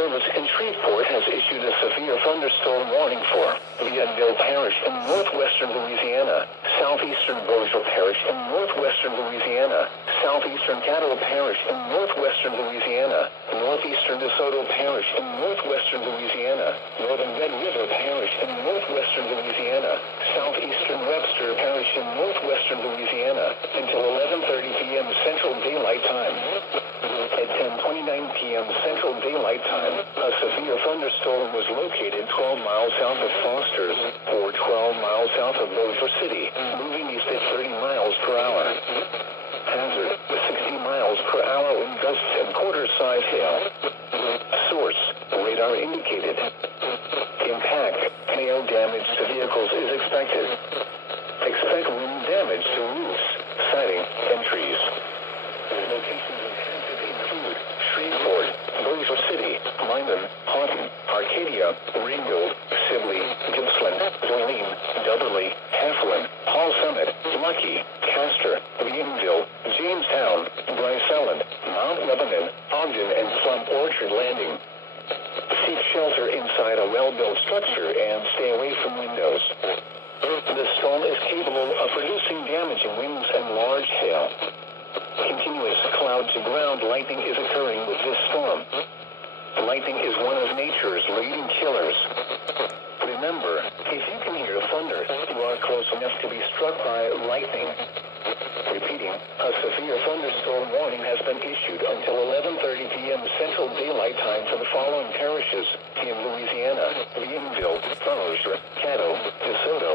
Service in Shreveport has issued a severe thunderstorm warning for Bienville Parish in northwestern Louisiana, southeastern Bossier Parish in northwestern Louisiana, southeastern Caddo Parish in northwestern Louisiana, northeastern DeSoto Parish in northwestern Louisiana, northern Red River Parish in northwestern Louisiana, southeastern Webster Parish in northwestern Louisiana, until 11:30 p.m. Central Daylight Time. At 10:29 p.m. Central Daylight Time, a severe thunderstorm was located 12 miles south of Foster's, or 12 miles south of Bossier City, moving east at 30 miles per hour. Hazard, 60 miles per hour wind gusts and quarter-size hail. Source, radar indicated. Impact, hail damage to vehicles is expected. Expect wind damage to roofs, siding, and trees. Locations impacted include Shreveport, Bossier City, Lyman, Houghton, Arcadia, Ringgold, Sibley, Gippsland, Dorleen, Dudley, Heflin, Hall Summit, Lucky, Castor, Bienville, Jamestown, Bryce Island, Mount Lebanon, Ogden, and Plum Orchard Landing. Seek shelter inside a well-built structure and stay away from windows. The storm is capable of producing damaging winds and large hail. Continuous cloud-to-ground lightning is occurring with this storm. Lightning is one of nature's leading killers. Remember, if you can hear thunder, you are close enough to be struck by lightning. Repeating, a severe thunderstorm warning has been issued until 11:30 p.m. Central Daylight Time for the following parishes in Louisiana: Bienville, Bossier, Caddo, DeSoto,